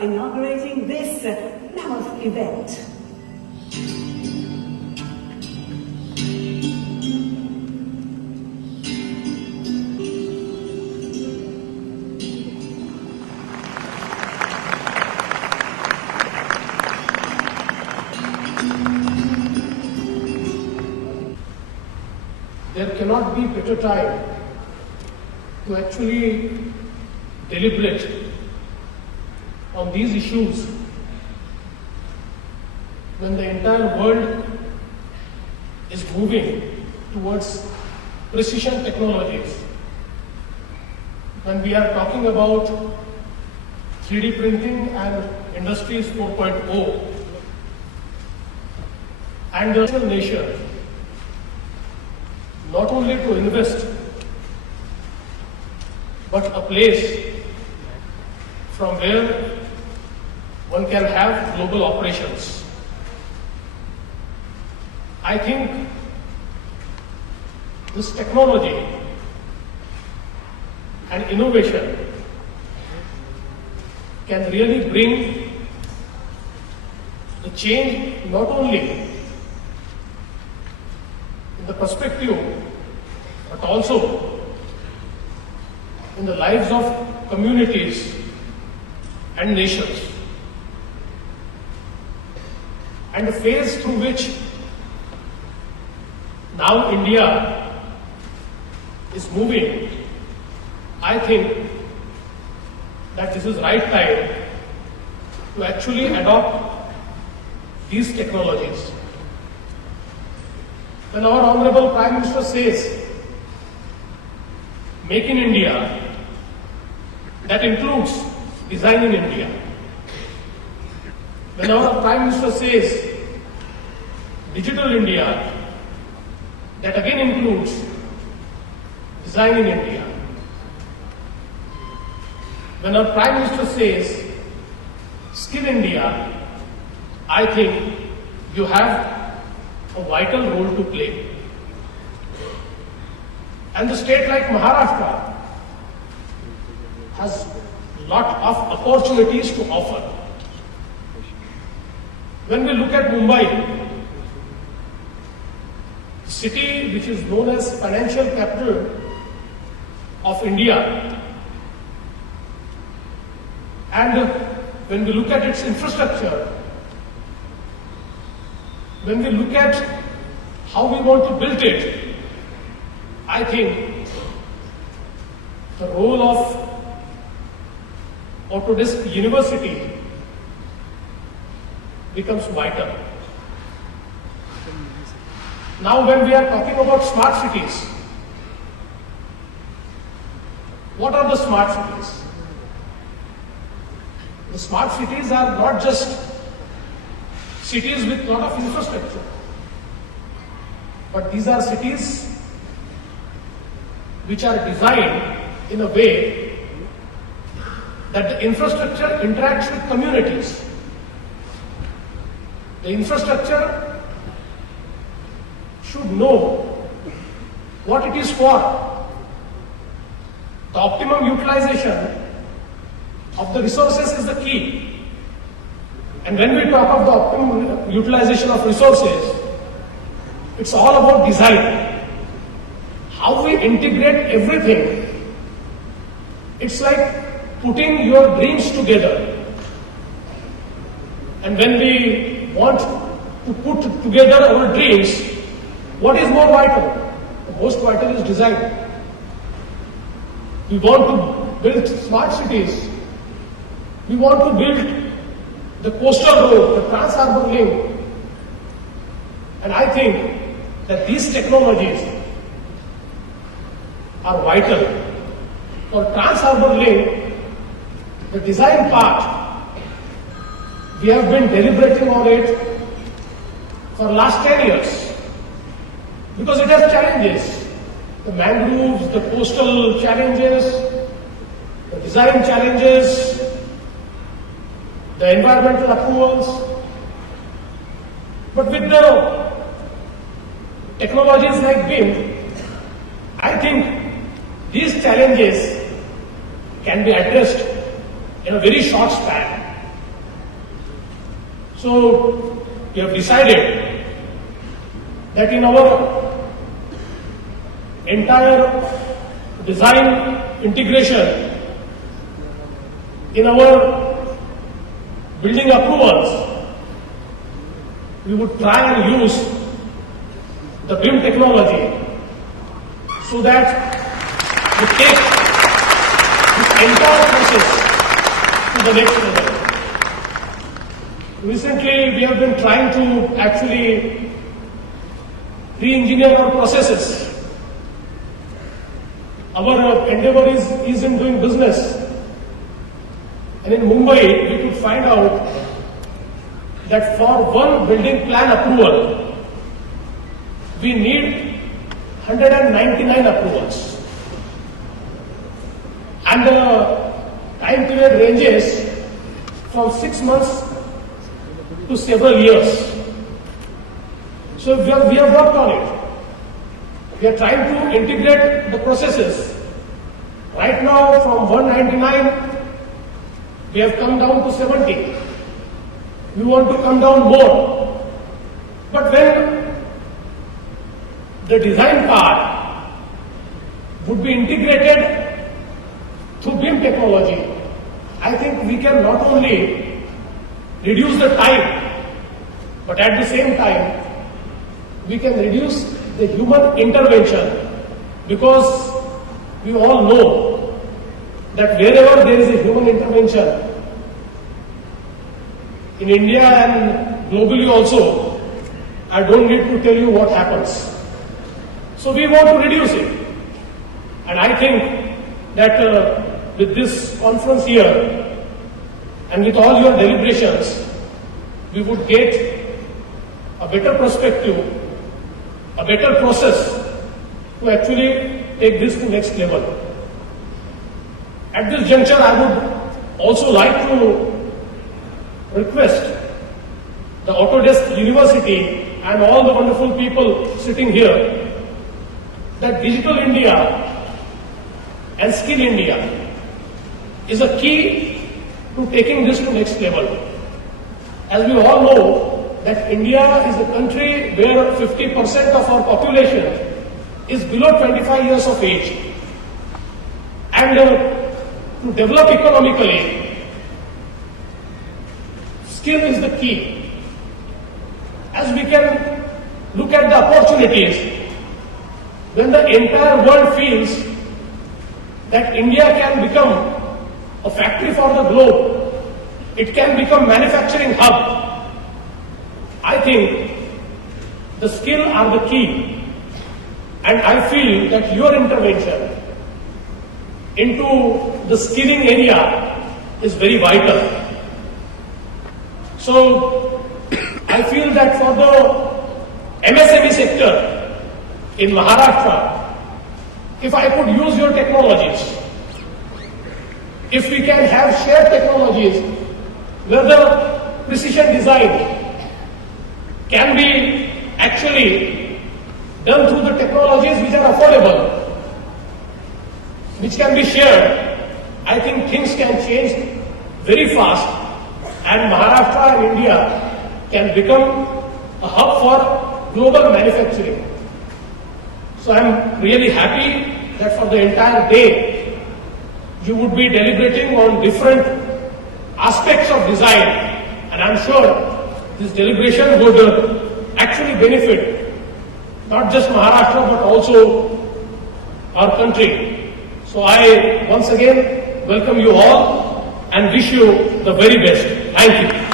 inaugurating this mammoth event. There cannot be better time to actually deliberate on these issues when the entire world is moving towards precision technologies. When we are talking about 3D printing and Industries 4.0 and the nation not only to invest, but a place from where one can have global operations. I think this technology and innovation can really bring the change not only in the perspective, but also in the lives of communities and nations. And the phase through which now India is moving, I think that this is right time to actually adopt these technologies. When our Honorable Prime Minister says, Make in India, that includes Design in India. When our Prime Minister says, Digital India, that again includes Design in India. When our Prime Minister says, Skill India, I think you have a vital role to play. And the state like Maharashtra has a lot of opportunities to offer. When we look at Mumbai, the city which is known as financial capital of India, and when we look at its infrastructure, when we look at how we want to build it, I think the role of Autodesk University becomes vital. Now when we are talking about smart cities, what are the smart cities? The smart cities are not just cities with a lot of infrastructure, but these are cities which are designed in a way that the infrastructure interacts with communities. The infrastructure should know what it is for. The optimum utilization of the resources is the key. And when we talk of the optimum utilization of resources, it's all about design. How we integrate everything. It's like putting your dreams together. And when we want to put together our dreams, what is more vital? The most vital is design. We want to build smart cities. We want to build the coastal road, the Trans-Harbour Link. And I think that these technologies are vital. For Trans-Harbour Link, the design part, we have been deliberating on it for last 10 years because it has challenges. The mangroves, the coastal challenges, the design challenges, the environmental approvals. But with the technologies like BIM, I think these challenges can be addressed in a very short span. So we have decided that in our entire design integration, in our building approvals, we would try and use the BIM technology so that we take the entire process to the next level. Recently, we have been trying to actually re-engineer our processes. Our endeavor is in doing business. And in Mumbai, we could find out that for one building plan approval, we need 199 approvals. And the time period ranges from 6 months to several years. So we have worked on it. We are trying to integrate the processes. Right now, from 199, we have come down to 70. We want to come down more. But when the design part would be integrated through BIM technology, I think we can not only reduce the time, but at the same time, we can reduce the human intervention, because we all know that wherever there is a human intervention, in India and globally also, I don't need to tell you what happens. So we want to reduce it. And I think that with this conference here and with all your deliberations, we would get a better perspective, a better process to actually take this to next level. At this juncture, I would also like to request the Autodesk University and all the wonderful people sitting here that Digital India and Skill India is a key to taking this to next level. As we all know that India is a country where 50% of our population is below 25 years of age. And to develop economically, skill is the key. As we can look at the opportunities, when the entire world feels that India can become a factory for the globe, it can become manufacturing hub, I think the skill are the key. And I feel that your intervention into the skilling area is very vital. So I feel that for the MSME sector in Maharashtra, if I could use your technologies, if we can have shared technologies where the precision design can be actually done through the technologies which are affordable, which can be shared, I think things can change very fast and Maharashtra and India can become a hub for global manufacturing. So I'm really happy that for the entire day you would be deliberating on different aspects of design, and I'm sure this deliberation would actually benefit not just Maharashtra but also our country. So I once again welcome you all and wish you the very best. Thank you.